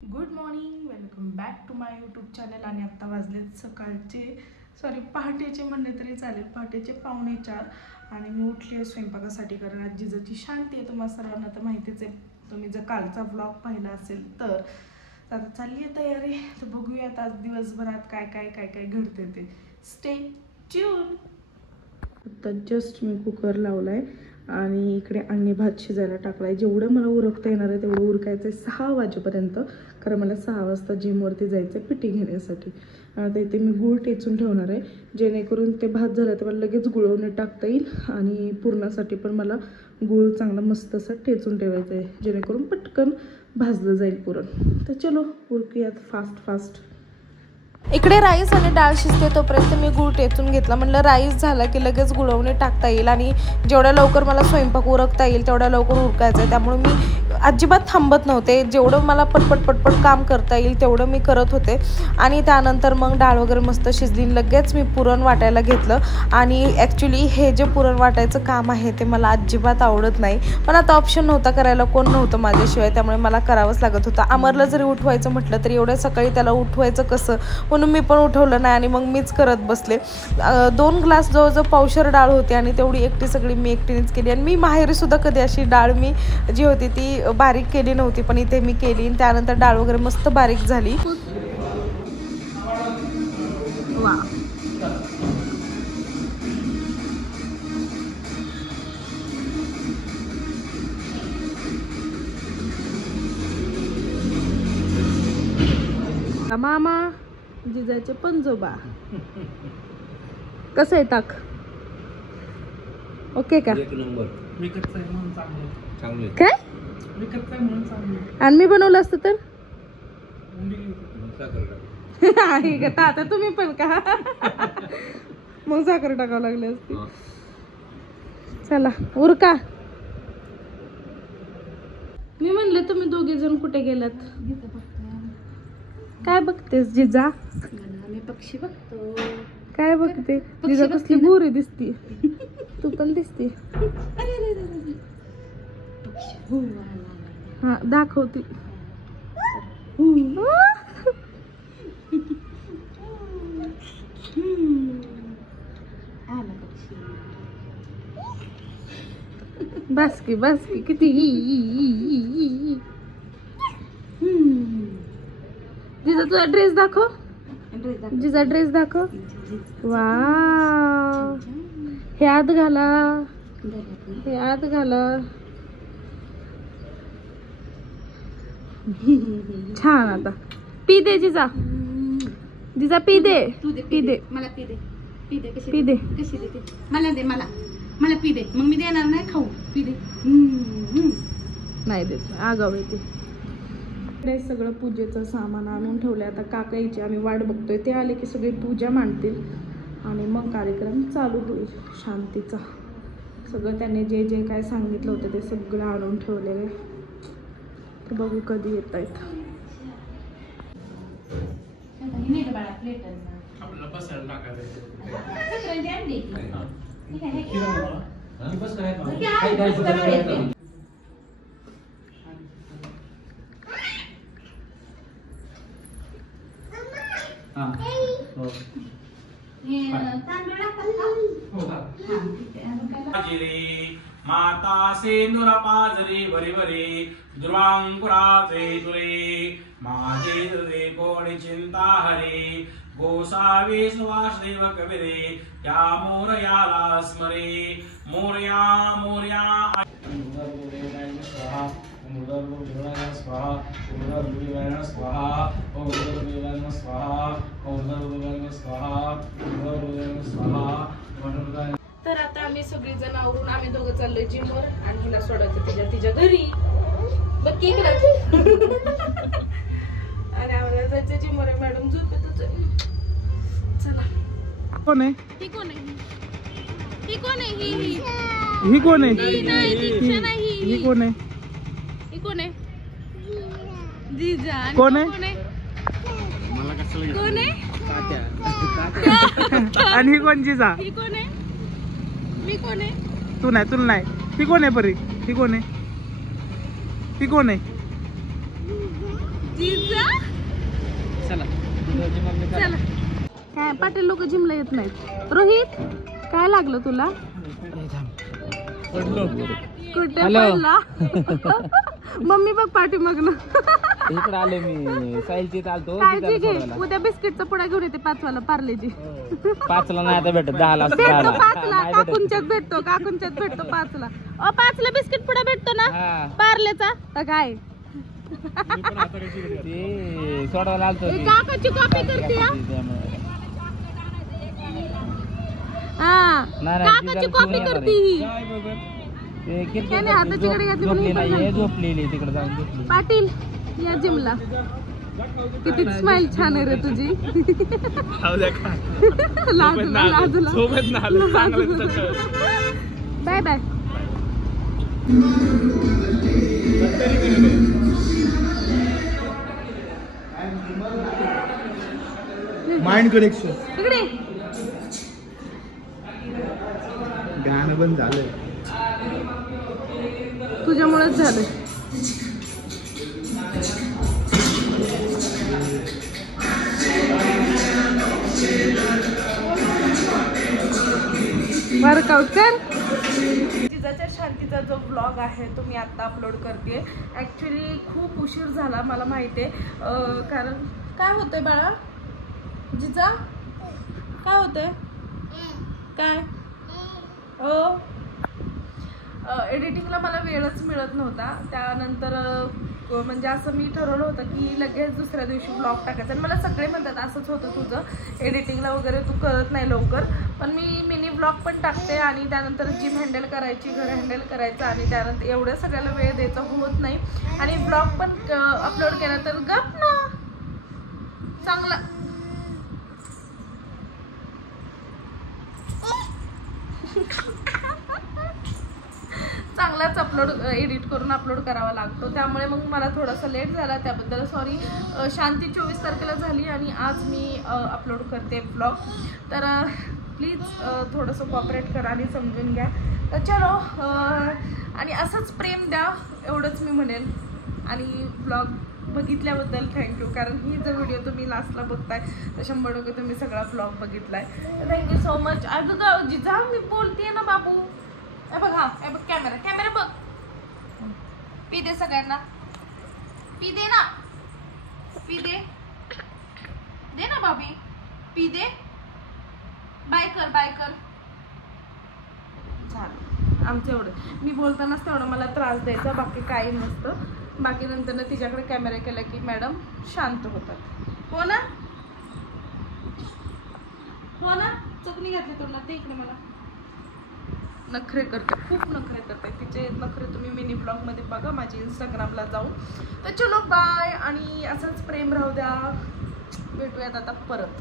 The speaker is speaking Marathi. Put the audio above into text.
Good morning, welcome back to my YouTube channel. आणि आत्ता वाजलेत सकाळचे पहाटेचे म्हणले तरी चालेल, पहाटेचे 3:45 आणि मी उठली आहे स्वयंपाकासाठी. कारण आज जिजाची शांती आहे, तुम्हाला सर्वांना तर माहितीच आहे. तुम्ही जर कालचा व्लॉग पाहिला असेल तर आता चालली आहे तयारी. तर बघूयात आज दिवसभरात काय काय काय काय घडते ते. Stay tune. आता जस्ट मी कुकर लावलाय आणि इकडे अंडी भात शिजायला टाकलाय. जेवढं मला उरकता येणार आहे तेवढं उरकायचं आहे 6 वाजेपर्यंत, कारण मला 6 वाजता जिमवरती जायचं आहे पिठी घेण्यासाठी. आता इथे मी गूळ टेचून ठेवणार आहे, जेणेकरून ते भात झालं तर मला लगेच गुळवणे टाकता येईल. आणि पुरणासाठी पण मला गूळ चांगला मस्त असं टेचून ठेवायचं आहे, जेणेकरून पटकन भाजलं जाईल पुरण. तर चलो उरकूयात फास्ट. इकडे राईस आणि डाळ शिजते तोपर्यंत मी गूळ टेचून घेतला. म्हणलं राईस झाला की लगेच गुळवणे टाकता येईल आणि जेवढ्या लवकर मला स्वयंपाक उरकता येईल तेवढ्या लवकर उरकायचं आहे. त्यामुळे मी अजिबात थांबत नव्हते. जेवढं मला पटपट काम करता येईल तेवढं मी करत होते. आणि त्यानंतर मग डाळ वगैरे मस्त शिजली, लगेच मी पुरण वाटायला घेतलं. आणि ॲक्च्युली हे जे पुरण वाटायचं काम आहे ते मला अजिबात आवडत नाही, पण आता ऑप्शन नव्हता, करायला कोण नव्हतं माझ्याशिवाय, त्यामुळे मला करावंच लागत होतं. अमरला जरी उठवायचं म्हटलं तरी एवढ्या सकाळी त्याला उठवायचं कसं, म्हणून मी पण उठवलं नाही आणि मग मीच करत बसले. 2 ग्लास जवळजवळ पावशर डाळ होती आणि तेवढी एकटी सगळी मी एकटीनेच केली. आणि मी माहेरीसुद्धा कधी अशी डाळ मी जी होती ती बारीक केली नव्हती, पण इथे मी केली. आणि त्यानंतर डाळ वगैरे मस्त बारीक झाली. मामा जिजाचे पंजोबा कसं आहे ताक? ओके का? एक नंबर. काय? आणि मी बनवलं असतं तर आहे का? आता तुम्ही पण का? मग साखर टाकावं लागली असती. चला उरका. मी म्हणले तुम्ही दोघे जण कुठे गेलात? काय बघतेस जिजा? मी पक्षी बघतो. काय बघते जिजा? कसली गोरी दिसती. तू पण दिसती. हा दाखवती. बस की किती जिजा तुझा ड्रेस दाखव. जिजा ड्रेस दाखव. वाव, हे आत घाला. छान. आता पी दे जिजा. पी दे मला पी दे कशी देते? मला दे, मला पी दे. मग मी देणार नाही, खाऊ. पी दे. नाही देत, आगाव येते. सगळं पूजेचं सामान आणून ठेवलंय. आता काकाईची आम्ही वाट बघतोय, ते आले की सगळी पूजा मांडतील आणि मग कार्यक्रम चालू होईल शांतीचा. सगळं त्यांनी जे जे काय सांगितलं होतं ते सगळं आणून ठेवलेलं आहे. तर बघू कधी येत आहेत. माता सेंदुर पाजरी वरी ध्रुवांकुराचे तुरे माझे हृदय कोणी चिंता हरे गोसावी सुवासदेव कविरे त्या मोरयाला स्मरे मोरया तर आता आम्ही सगळी जण आवरून आम्ही दोघं चाललोय जिमवर आणि हिला सोडायचं तिच्या घरी. बघ की आणि आम्हाला जायचं जिमवर. मॅडम झोपेतच. चला. कोण आहे? ही कोण आहे? ही कोण आहे? ही कोण आहे? जिजा. कोण आहे? कोण आहे? आणि ही कोण जिजा? ही कोण आहे? मी कोण आहे? तू नाही, तुला नाही. ही कोण आहे परी? ही कोण आहे? ही कोण आहे? जिजा चला तुझी मम्मी काय चला काय पाटील लोक जिमला येत नाहीत. रोहित काय लागलं तुला? पडलो कुठे हॅलो. पडला? मम्मी बघ पाठी मग ना. इकडे आले मी साहिलची चालतो काळजी घे. उद्या बिस्किटचा पुडा घेऊन येते 5 वाला पार्लेजी. 5ला नाही आता भेटत 10ला भेटतो 5ला. काकूंच्यात भेटतो 5ला. 5ला बिस्किट पुडा भेटतो ना पार्लेचा का काय? ते सोडवायला आलतो ए, काकाची कॉपी करते हा. काकाची कॉपी करते ही. त्याने हाताची कडे घातली म्हणून हे पण घालतो. झोपलेली तिकडे जाऊन झोपली. पाटील या जिमला. किती स्माइल छान आहे रे तुझी. लाजला बाय बाय. माइंड करेक्शन इकडे गाणं पण झालंय. तुझ्यामुळेच झालं. वर्कआउट कर. जिजाच्या शांतीचा जो ब्लॉग आहे तो मी आता अपलोड करते. ॲक्च्युली खूप उशीर झाला मला माहिती आहे. कारण काय होतंय बाळा? जिजा काय होतंय? काय एडिटिंगला मला वेळच मिळत नव्हता. त्यानंतर म्हणजे असं मी ठरवलं होतं की लगेच दुसऱ्या दिवशी ब्लॉग टाकायचा. आणि मला सगळे म्हणतात असंच होतं तुझं एडिटिंगला वगैरे तू करत नाही लवकर. पण मी मिनी ब्लॉग पण टाकते आणि त्यानंतर जिम हँडल करायची, घर हँडल करायचं आणि त्यानंतर एवढ्या सगळ्याला वेळ द्यायचा होत नाही. आणि ब्लॉग पण अपलोड केला तर गप ना चांगला. चांगलाच एडिट करून अपलोड करावा लागतो. त्यामुळे मग मला थोडासा लेट झाला त्याबद्दल सॉरी. शांती 24 तारखेला झाली आणि आज मी अपलोड करते ब्लॉग. तर प्लीज थोडंसं कॉपरेट करा आणि समजून घ्या. तर चलो आणि असंच प्रेम द्या एवढंच मी म्हणेल. आणि ब्लॉग बघितल्याबद्दल थँक्यू. कारण ही जर व्हिडिओ तुम्ही लास्टला बघताय तर 100% तुम्ही सगळा ब्लॉग बघितलाय. तर थँक्यू सो मच. अगं जिजा मी बोलतेय ना बाबू. हे बघ. हा हे बघ कॅमेरा बघ. पी दे सगळ्यांना. पी दे ना. पी दे. दे ना बाबी. पी दे. बाय कर झालं आमचं एवढं. मी बोलतानाच तेवढं मला त्रास द्यायचा, बाकी काही नसतं. बाकी नंतर तिच्याकडे कॅमेरा केला की मॅडम शांत होतात. हो ना चकणी घातली तोंडात. ते इकडे मला नखरे करते, खूप नखरे करते. तिचे नखरे तुम्ही मिनी ब्लॉगमध्ये बघा माझ्या इंस्टाग्रामला जाऊन. तर चलो बाय. आणि असंच प्रेम राहू द्या. भेटूयात आता परत.